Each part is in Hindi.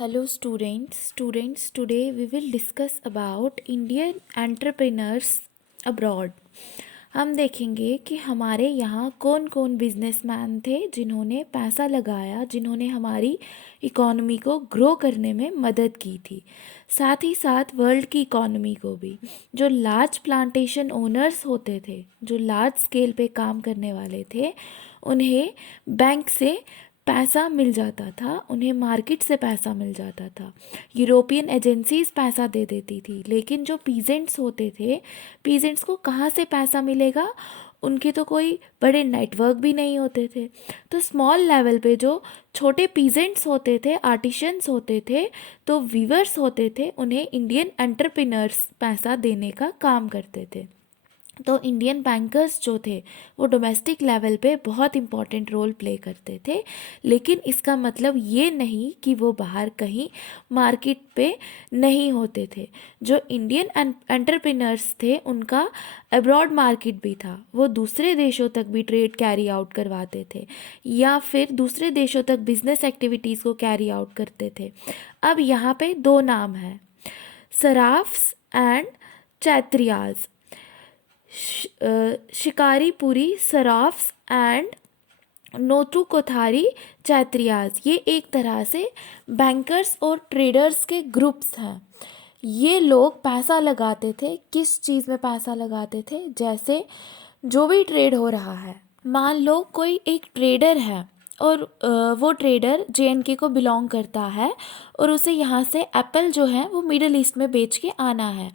Hello students, today we will discuss about Indian entrepreneurs abroad. हम देखेंगे कि हमारे यहाँ कौन कौन बिजनेसमैन थे जिन्होंने पैसा लगाया, जिन्होंने हमारी इकोनॉमी को ग्रो करने में मदद की थी, साथ ही साथ वर्ल्ड की इकोनॉमी को भी। जो लार्ज प्लांटेशन ओनर्स होते थे, जो लार्ज स्केल पे काम करने वाले थे, उन्हें बैंक से पैसा मिल जाता था, उन्हें मार्केट से पैसा मिल जाता था, यूरोपियन एजेंसीज पैसा दे देती थी। लेकिन जो पीजेंट्स होते थे, पीजेंट्स को कहाँ से पैसा मिलेगा? उनके तो कोई बड़े नेटवर्क भी नहीं होते थे। तो स्मॉल लेवल पे जो छोटे पीजेंट्स होते थे, आर्टिशंस होते थे, तो वीवर्स होते थे, उन्हें इंडियन एंटरप्रेन्योर्स पैसा देने का काम करते थे। तो इंडियन बैंकर्स जो थे वो डोमेस्टिक लेवल पे बहुत इम्पॉर्टेंट रोल प्ले करते थे, लेकिन इसका मतलब ये नहीं कि वो बाहर कहीं मार्केट पे नहीं होते थे। जो इंडियन एंटरप्रेन्योर्स थे उनका अब्रॉड मार्केट भी था, वो दूसरे देशों तक भी ट्रेड कैरी आउट करवाते थे या फिर दूसरे देशों तक बिजनेस एक्टिविटीज़ को कैरी आउट करते थे। अब यहाँ पे दो नाम हैं, सराफ्स एंड चैत्रियाज। शिकारीपुरी सराफ्स एंड नोटू कोथारी चैत्रियाज, ये एक तरह से बैंकर्स और ट्रेडर्स के ग्रुप्स हैं। ये लोग पैसा लगाते थे, किस चीज़ में पैसा लगाते थे? जैसे जो भी ट्रेड हो रहा है, मान लो कोई एक ट्रेडर है और वो ट्रेडर JNK को बिलोंग करता है और उसे यहाँ से एप्पल जो है वो मिडल ईस्ट में बेच के आना है।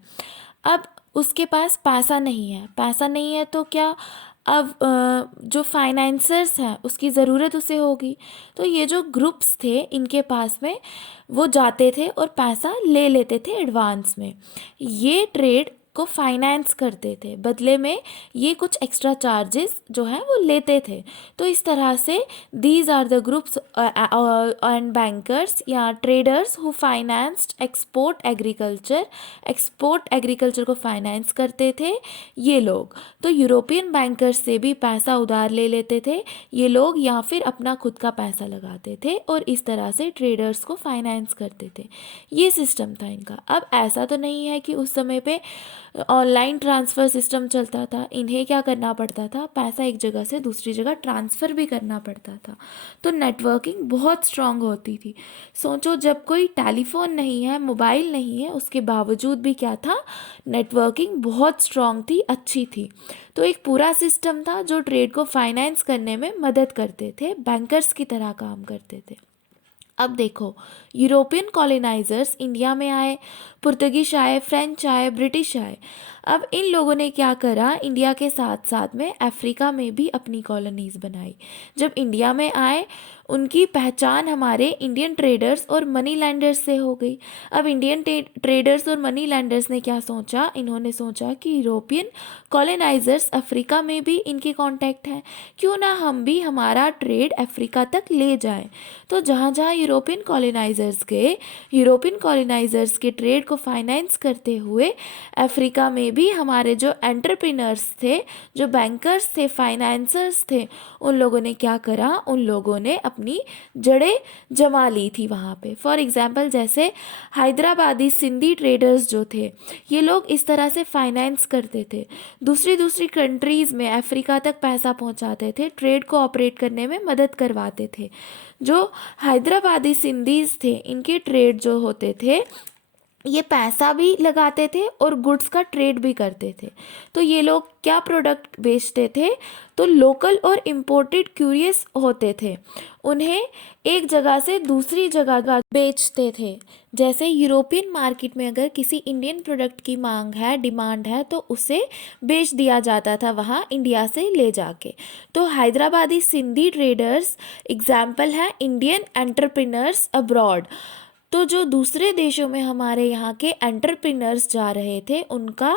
अब उसके पास पैसा नहीं है, पैसा नहीं है तो क्या? अब जो फाइनेंसर्स हैं उसकी ज़रूरत उसे होगी। तो ये जो ग्रुप्स थे इनके पास में वो जाते थे और पैसा ले लेते थे एडवांस में। ये ट्रेड को फाइनेंस करते थे, बदले में ये कुछ एक्स्ट्रा चार्जेस जो हैं वो लेते थे। तो इस तरह से these are the groups and bankers या traders who financed export agriculture को फाइनेंस करते थे ये लोग। तो यूरोपियन बैंकर्स से भी पैसा उधार ले लेते थे ये लोग, या फिर अपना खुद का पैसा लगाते थे और इस तरह से ट्रेडर्स को फाइनेंस करते थे। ये सिस्टम था इनका। अब ऐसा तो नहीं है कि उस समय पे ऑनलाइन ट्रांसफ़र सिस्टम चलता था, इन्हें क्या करना पड़ता था? पैसा एक जगह से दूसरी जगह ट्रांसफ़र भी करना पड़ता था। तो नेटवर्किंग बहुत स्ट्रांग होती थी। सोचो, जब कोई टेलीफोन नहीं है, मोबाइल नहीं है, उसके बावजूद भी क्या था? नेटवर्किंग बहुत स्ट्रांग थी, अच्छी थी। तो एक पूरा सिस्टम था जो ट्रेड को फाइनेंस करने में मदद करते थे, बैंकर्स की तरह काम करते थे। अब देखो, यूरोपियन कॉलोनाइजर्स इंडिया में आए, पुर्तगीज आए, फ्रेंच आए, ब्रिटिश आए। अब इन लोगों ने क्या करा? इंडिया के साथ साथ में अफ्रीका में भी अपनी कॉलोनीज़ बनाई। जब इंडिया में आए, उनकी पहचान हमारे इंडियन ट्रेडर्स और मनी लैंडर्स से हो गई। अब इंडियन ट्रेडर्स और मनी लैंडर्स ने क्या सोचा? इन्होंने सोचा कि यूरोपियन कॉलोनाइजर्स अफ्रीका में भी इनके कांटेक्ट हैं, क्यों ना हम भी हमारा ट्रेड अफ्रीका तक ले जाएं। तो जहाँ जहाँ यूरोपियन कॉलोनाइजर्स के ट्रेड को फाइनेंस करते हुए अफ्रीका में भी हमारे जो एंटरप्रेन्योर्स थे, जो बैंकर्स थे, फाइनेंसर्स थे, उन लोगों ने क्या करा? उन लोगों ने अपनी जड़ें जमा ली थी वहाँ पे। फॉर एग्जांपल, जैसे हैदराबादी सिंधी ट्रेडर्स जो थे, ये लोग इस तरह से फाइनेंस करते थे, दूसरी दूसरी कंट्रीज़ में अफ्रीका तक पैसा पहुँचाते थे, ट्रेड को ऑपरेट करने में मदद करवाते थे। जो हैदराबादी सिंधीज़ थे, इनके ट्रेड जो होते थे, ये पैसा भी लगाते थे और गुड्स का ट्रेड भी करते थे। तो ये लोग क्या प्रोडक्ट बेचते थे? तो लोकल और इम्पोर्टेड क्यूरियस होते थे, उन्हें एक जगह से दूसरी जगह बेचते थे। जैसे यूरोपियन मार्केट में अगर किसी इंडियन प्रोडक्ट की मांग है, डिमांड है, तो उसे बेच दिया जाता था वहाँ इंडिया से ले जाके। तो हैदराबादी सिंधी ट्रेडर्स एग्जाम्पल है इंडियन एंटरप्रेन्योर्स अब्रॉड। तो जो दूसरे देशों में हमारे यहाँ के एंटरप्रेन्योर्स जा रहे थे, उनका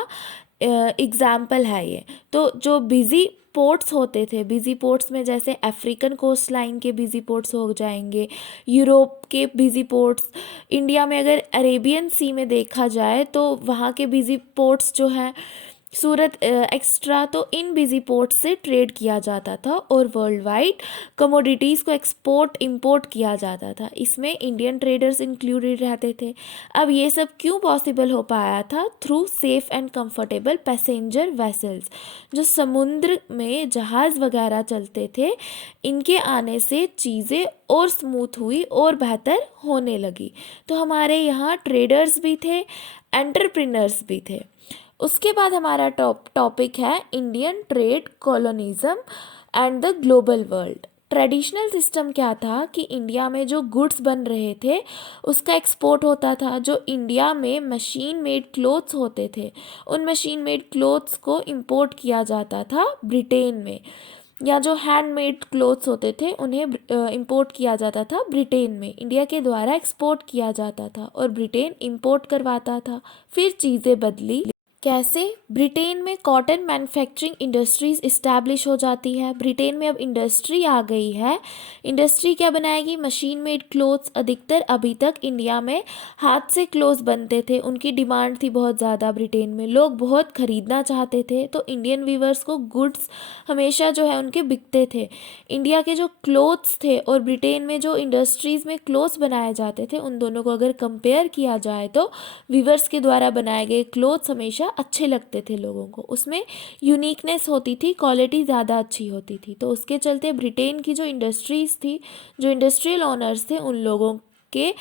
एग्ज़ाम्पल है ये। तो जो बिज़ी पोर्ट्स होते थे, बिज़ी पोर्ट्स में जैसे अफ्रीकन कोस्ट लाइन के बिज़ी पोर्ट्स हो जाएंगे, यूरोप के बिज़ी पोर्ट्स, इंडिया में अगर अरेबियन सी में देखा जाए तो वहाँ के बिज़ी पोर्ट्स जो हैं सूरत एक्स्ट्रा तो इन बिजी पोर्ट से ट्रेड किया जाता था और वर्ल्ड वाइड कमोडिटीज़ को एक्सपोर्ट इंपोर्ट किया जाता था। इसमें इंडियन ट्रेडर्स इंक्लूडेड रहते थे। अब ये सब क्यों पॉसिबल हो पाया था? Through safe and comfortable passenger vessels, जो समुद्र में जहाज़ वगैरह चलते थे, इनके आने से चीज़ें और स्मूथ हुई और बेहतर होने लगी। तो हमारे यहाँ ट्रेडर्स भी थे, एंटरप्रेन्योर्स भी थे। उसके बाद हमारा टॉपिक है Indian trade colonialism and the global world. Traditional system क्या था कि इंडिया में जो गुड्स बन रहे थे उसका एक्सपोर्ट होता था। जो इंडिया में मशीन मेड क्लोथ्स होते थे, उन मशीन मेड क्लोथ्स को इंपोर्ट किया जाता था ब्रिटेन में, या जो हैंडमेड क्लोथ्स होते थे उन्हें इंपोर्ट किया जाता था ब्रिटेन में। इंडिया के द्वारा एक्सपोर्ट किया जाता था और ब्रिटेन इंपोर्ट करवाता था। फिर चीज़ें बदली। कैसे? ब्रिटेन में कॉटन मैन्युफैक्चरिंग इंडस्ट्रीज इस्टेब्लिश हो जाती है। ब्रिटेन में अब इंडस्ट्री आ गई है। इंडस्ट्री क्या बनाएगी? Machine made clothes. अधिकतर अभी तक इंडिया में हाथ से क्लोथ्स बनते थे, उनकी डिमांड थी बहुत ज़्यादा ब्रिटेन में, लोग बहुत ख़रीदना चाहते थे, तो इंडियन वीवर्स को गुड्स हमेशा जो है उनके बिकते थे। इंडिया के जो क्लोथ्स थे और ब्रिटेन में जो इंडस्ट्रीज़ में क्लोथ्स बनाए जाते थे, उन दोनों को अगर कंपेयर किया जाए तो वीवर्स के द्वारा बनाए गए क्लोथ्स हमेशा अच्छे लगते थे लोगों को, उसमें यूनिकनेस होती थी, क्वालिटी ज़्यादा अच्छी होती थी। तो उसके चलते ब्रिटेन की जो इंडस्ट्रीज़ थी, जो इंडस्ट्रियल ओनर्स थे, उन लोगों के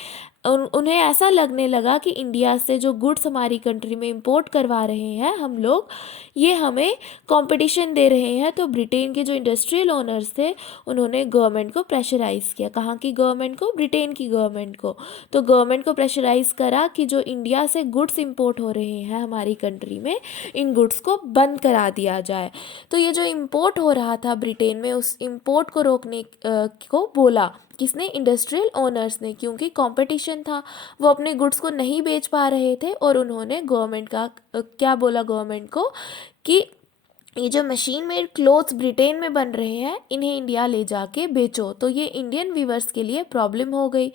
उन्हें ऐसा लगने लगा कि इंडिया से जो गुड्स हमारी कंट्री में इंपोर्ट करवा रहे हैं हम लोग, ये हमें कंपटीशन दे रहे हैं। तो ब्रिटेन के जो इंडस्ट्रियल ओनर्स थे, उन्होंने गवर्नमेंट को प्रेशराइज़ किया। कहाँ की गवर्नमेंट को? ब्रिटेन की गवर्नमेंट को। तो गवर्नमेंट को प्रेशराइज़ करा कि जो इंडिया से गुड्स इंपोर्ट हो रहे हैं हमारी कंट्री में, इन गुड्स को बंद करा दिया जाए। तो ये जो इंपोर्ट हो रहा था ब्रिटेन में, उस इंपोर्ट को रोकने को बोला किसने? इंडस्ट्रियल ओनर्स ने, क्योंकि कंपटीशन था, वो अपने गुड्स को नहीं बेच पा रहे थे। और उन्होंने गवर्नमेंट का क्या बोला गवर्नमेंट को कि ये जो मशीन मेड क्लोथ्स ब्रिटेन में बन रहे हैं, इन्हें इंडिया ले जाके बेचो। तो ये इंडियन वीवर्स के लिए प्रॉब्लम हो गई।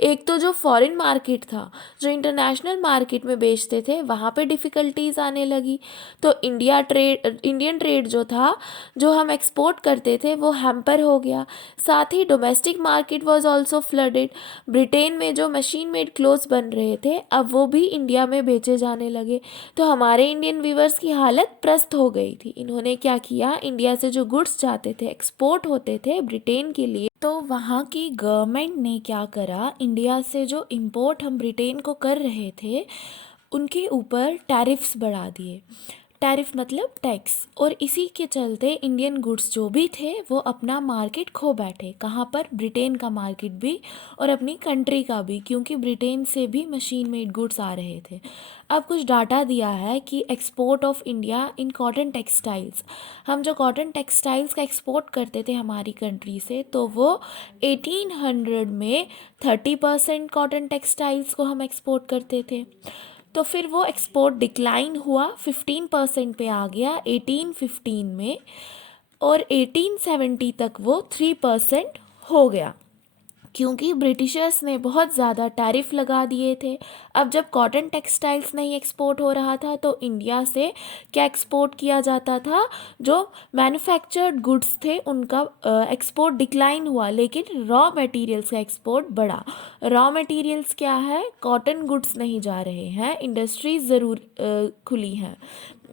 एक तो जो फॉरेन मार्केट था, जो इंटरनेशनल मार्केट में बेचते थे, वहाँ पे डिफ़िकल्टीज आने लगी। तो इंडियन ट्रेड जो था, जो हम एक्सपोर्ट करते थे, वो हैम्पर हो गया। साथ ही domestic market was also flooded. Britain में जो मशीन मेड क्लोथ्स बन रहे थे, अब वो भी इंडिया में बेचे जाने लगे। तो हमारे इंडियन वीवर्स की हालत प्रस्त हो गई थी। इन्होंने क्या किया? इंडिया से जो गुड्स जाते थे, एक्सपोर्ट होते थे ब्रिटेन के लिए, तो वहाँ की गवर्नमेंट ने क्या करा? इंडिया से जो इंपोर्ट हम ब्रिटेन को कर रहे थे, उनके ऊपर टैरिफ्स बढ़ा दिए। टैरिफ मतलब टैक्स। और इसी के चलते इंडियन गुड्स जो भी थे, वो अपना मार्केट खो बैठे। कहाँ पर? ब्रिटेन का मार्केट भी और अपनी कंट्री का भी, क्योंकि ब्रिटेन से भी मशीन मेड गुड्स आ रहे थे। अब कुछ डाटा दिया है कि export of India in cotton textiles, हम जो कॉटन टेक्सटाइल्स का एक्सपोर्ट करते थे हमारी कंट्री से, तो वो 1800 में 30% कॉटन टेक्सटाइल्स को हम एक्सपोर्ट करते थे। तो फिर वो एक्सपोर्ट डिक्लाइन हुआ, 15% पे आ गया 1815 में, और 1870 तक वो 3% हो गया, क्योंकि ब्रिटिशर्स ने बहुत ज़्यादा टैरिफ लगा दिए थे। अब जब कॉटन टेक्सटाइल्स नहीं एक्सपोर्ट हो रहा था, तो इंडिया से क्या एक्सपोर्ट किया जाता था? जो मैन्युफैक्चर्ड गुड्स थे, उनका एक्सपोर्ट डिक्लाइन हुआ, लेकिन रॉ मटेरियल्स का एक्सपोर्ट बढ़ा। रॉ मटेरियल्स क्या है? कॉटन गुड्स नहीं जा रहे हैं, इंडस्ट्रीज़ ज़रूर खुली हैं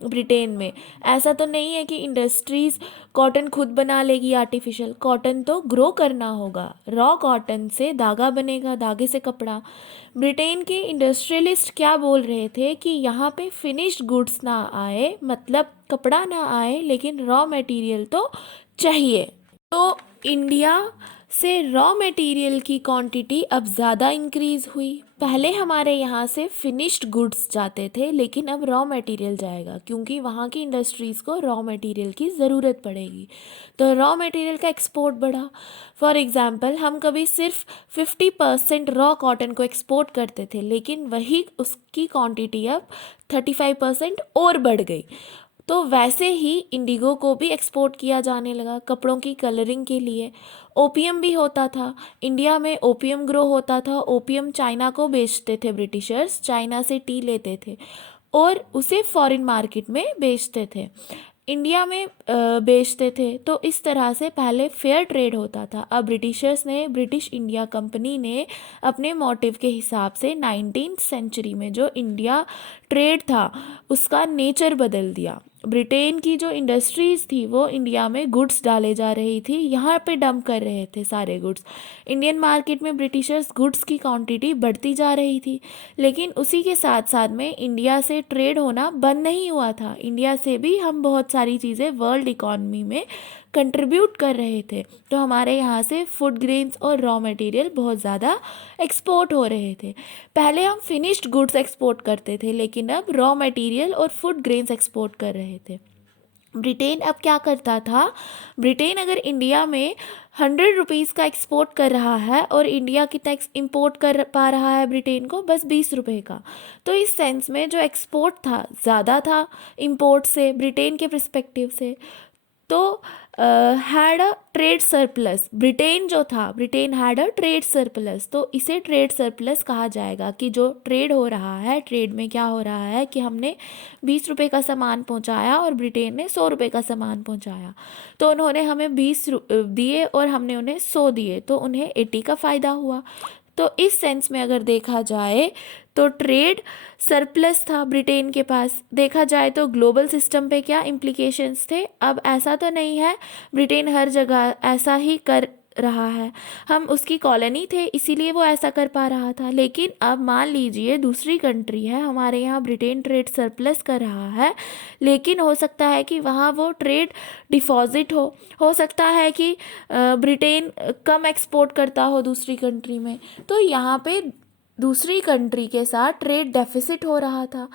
ब्रिटेन में। ऐसा तो नहीं है कि इंडस्ट्रीज़ कॉटन खुद बना लेगी आर्टिफिशियल, कॉटन तो ग्रो करना होगा। रॉ कॉटन से धागा बनेगा, धागे से कपड़ा। ब्रिटेन के इंडस्ट्रियलिस्ट क्या बोल रहे थे कि यहाँ पे फिनिश्ड गुड्स ना आए, मतलब कपड़ा ना आए, लेकिन रॉ मटेरियल तो चाहिए। तो इंडिया से रॉ मटेरियल की क्वांटिटी अब ज़्यादा इंक्रीज़ हुई। पहले हमारे यहाँ से फिनिश्ड गुड्स जाते थे, लेकिन अब रॉ मटेरियल जाएगा, क्योंकि वहाँ की इंडस्ट्रीज़ को रॉ मटेरियल की ज़रूरत पड़ेगी। तो रॉ मटेरियल का एक्सपोर्ट बढ़ा। फॉर एग्ज़ाम्पल, हम कभी सिर्फ 50% रॉ कॉटन को एक्सपोर्ट करते थे, लेकिन वही उसकी क्वांटिटी अब 35% और बढ़ गई। तो वैसे ही इंडिगो को भी एक्सपोर्ट किया जाने लगा कपड़ों की कलरिंग के लिए। ओपीएम भी होता था इंडिया में, ओपीएम ग्रो होता था। ओपीएम चाइना को बेचते थे ब्रिटिशर्स, चाइना से टी लेते थे। और उसे फॉरेन मार्केट में बेचते थे, इंडिया में बेचते थे। तो इस तरह से पहले फेयर ट्रेड होता था। अब ब्रिटिशर्स ने, ब्रिटिश इंडिया कंपनी ने अपने मोटिव के हिसाब से 19th सेंचुरी में जो इंडिया ट्रेड था उसका नेचर बदल दिया। ब्रिटेन की जो इंडस्ट्रीज़ थी वो इंडिया में गुड्स डाले जा रही थी, यहाँ पे डंप कर रहे थे सारे गुड्स। इंडियन मार्केट में ब्रिटिशर्स गुड्स की क्वांटिटी बढ़ती जा रही थी, लेकिन उसी के साथ साथ में इंडिया से ट्रेड होना बंद नहीं हुआ था। इंडिया से भी हम बहुत सारी चीज़ें वर्ल्ड इकॉनमी में कंट्रीब्यूट कर रहे थे। तो हमारे यहाँ से फूड ग्रेन्स और रॉ मटेरियल बहुत ज़्यादा एक्सपोर्ट हो रहे थे। पहले हम फिनिश्ड गुड्स एक्सपोर्ट करते थे, लेकिन अब रॉ मटेरियल और फूड ग्रेन्स एक्सपोर्ट कर रहे थे। ब्रिटेन अब क्या करता था, ब्रिटेन अगर इंडिया में 100 रुपीज़ का एक्सपोर्ट कर रहा है और इंडिया कितना इम्पोर्ट कर पा रहा है ब्रिटेन को, बस 20 रुपये का। तो इस सेंस में जो एक्सपोर्ट था ज़्यादा था इम्पोर्ट से, ब्रिटेन के पर्सपेक्टिव से। तो had a trade surplus, Britain जो था, Britain had a trade surplus. तो इसे ट्रेड सरप्लस कहा जाएगा कि जो ट्रेड हो रहा है, ट्रेड में क्या हो रहा है कि हमने 20 रुपये का सामान पहुंचाया और ब्रिटेन ने 100 रुपये का सामान पहुंचाया। तो उन्होंने हमें 20 दिए और हमने उन्हें 100 दिए, तो उन्हें 80 का फ़ायदा हुआ। तो इस सेंस में अगर देखा जाए तो ट्रेड सरप्लस था ब्रिटेन के पास। देखा जाए तो ग्लोबल सिस्टम पे क्या इम्प्लीकेशंस थे, अब ऐसा तो नहीं है ब्रिटेन हर जगह ऐसा ही कर रहा है, हम उसकी कॉलोनी थे इसीलिए वो ऐसा कर पा रहा था। लेकिन अब मान लीजिए दूसरी कंट्री है, हमारे यहाँ ब्रिटेन ट्रेड सरप्लस कर रहा है, लेकिन हो सकता है कि वहाँ वो ट्रेड डिपॉजिट हो सकता है कि ब्रिटेन कम एक्सपोर्ट करता हो दूसरी कंट्री में, तो यहाँ पे दूसरी कंट्री के साथ ट्रेड डेफिसिट हो रहा था।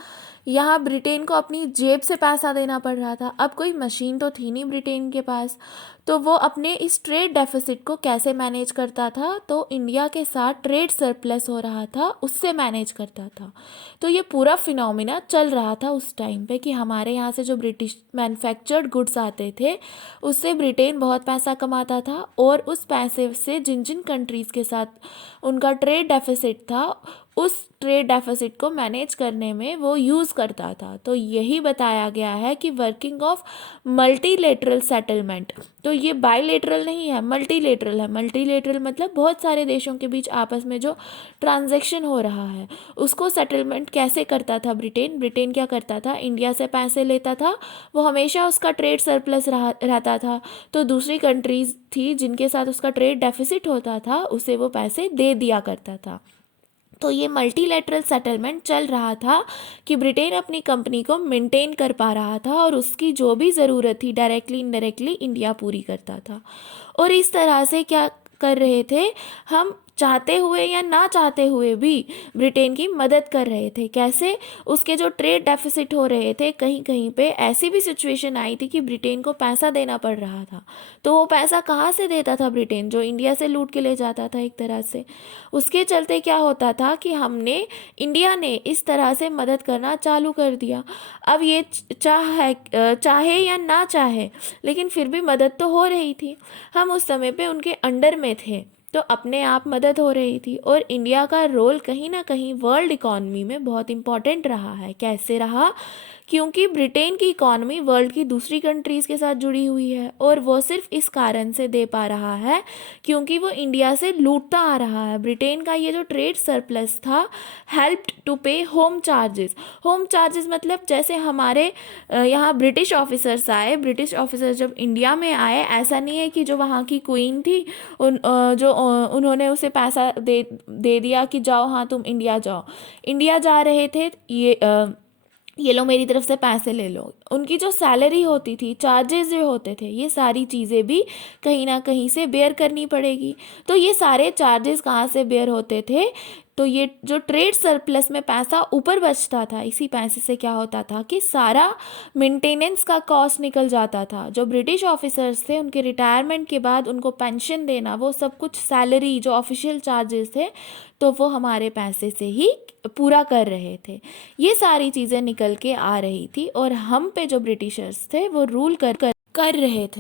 यहाँ ब्रिटेन को अपनी जेब से पैसा देना पड़ रहा था। अब कोई मशीन तो थी नहीं ब्रिटेन के पास, तो वो अपने इस ट्रेड डेफिसिट को कैसे मैनेज करता था, तो इंडिया के साथ ट्रेड सरप्लस हो रहा था उससे मैनेज करता था। तो ये पूरा फिनोमिना चल रहा था उस टाइम पे कि हमारे यहाँ से जो ब्रिटिश मैन्युफैक्चर्ड गुड्स आते थे उससे ब्रिटेन बहुत पैसा कमाता था, और उस पैसे से जिन जिन कंट्रीज़ के साथ उनका ट्रेड डेफिसिट था उस ट्रेड डेफिसिट को मैनेज करने में वो यूज़ करता था। तो यही बताया गया है कि वर्किंग ऑफ मल्टीलेटरल सेटलमेंट, तो ये बायलेटरल नहीं है, मल्टीलेटरल है। मल्टीलेटरल मतलब बहुत सारे देशों के बीच आपस में जो ट्रांजैक्शन हो रहा है उसको सेटलमेंट कैसे करता था ब्रिटेन। ब्रिटेन क्या करता था, इंडिया से पैसे लेता था, वो हमेशा उसका ट्रेड सरप्लस रहता था, तो दूसरी कंट्रीज़ थी जिनके साथ उसका ट्रेड डेफिसिट होता था उसे वो पैसे दे दिया करता था। तो ये मल्टीलेटरल सेटलमेंट चल रहा था कि ब्रिटेन अपनी कंपनी को मेंटेन कर पा रहा था और उसकी जो भी ज़रूरत थी डायरेक्टली इनडायरेक्टली इंडिया पूरी करता था। और इस तरह से क्या कर रहे थे, हम चाहते हुए या ना चाहते हुए भी ब्रिटेन की मदद कर रहे थे। कैसे, उसके जो ट्रेड डेफिसिट हो रहे थे, कहीं कहीं पे ऐसी भी सिचुएशन आई थी कि ब्रिटेन को पैसा देना पड़ रहा था, तो वो पैसा कहाँ से देता था ब्रिटेन, जो इंडिया से लूट के ले जाता था एक तरह से। उसके चलते क्या होता था कि इंडिया ने इस तरह से मदद करना चालू कर दिया। अब ये चाहे या ना चाहे, लेकिन फिर भी मदद तो हो रही थी, हम उस समय पे उनके अंडर में थे, तो अपने आप मदद हो रही थी। और इंडिया का रोल कहीं ना कहीं वर्ल्ड इकॉनमी में बहुत इम्पॉर्टेंट रहा है। कैसे रहा, क्योंकि ब्रिटेन की इकॉनमी वर्ल्ड की दूसरी कंट्रीज़ के साथ जुड़ी हुई है, और वो सिर्फ इस कारण से दे पा रहा है क्योंकि वो इंडिया से लूटता आ रहा है। ब्रिटेन का ये जो ट्रेड सरप्लस था हेल्प्ड टू पे होम चार्जेस। होम चार्जेस मतलब जैसे हमारे यहाँ ब्रिटिश ऑफिसर्स आए, ब्रिटिश ऑफिसर जब इंडिया में आए, ऐसा नहीं है कि जो वहाँ की क्वीन थी उन्होंने उसे पैसा दे दिया कि जाओ, हाँ तुम इंडिया जाओ। इंडिया जा रहे थे, ये लो मेरी तरफ से पैसे ले लो। उनकी जो सैलरी होती थी, चार्जेस जो होते थे, ये सारी चीज़ें भी कहीं ना कहीं से बेयर करनी पड़ेगी। तो ये सारे चार्जेस कहाँ से बेयर होते थे, तो ये जो ट्रेड सरप्लस में पैसा ऊपर बचता था, इसी पैसे से क्या होता था कि सारा मेंटेनेंस का कॉस्ट निकल जाता था। जो ब्रिटिश ऑफिसर्स थे उनके रिटायरमेंट के बाद उनको पेंशन देना, वो सब कुछ सैलरी जो ऑफिशियल चार्जेस थे, तो वो हमारे पैसे से ही पूरा कर रहे थे। ये सारी चीज़ें निकल के आ रही थी और हम पे जो ब्रिटिशर्स थे वो रूल कर रहे थे।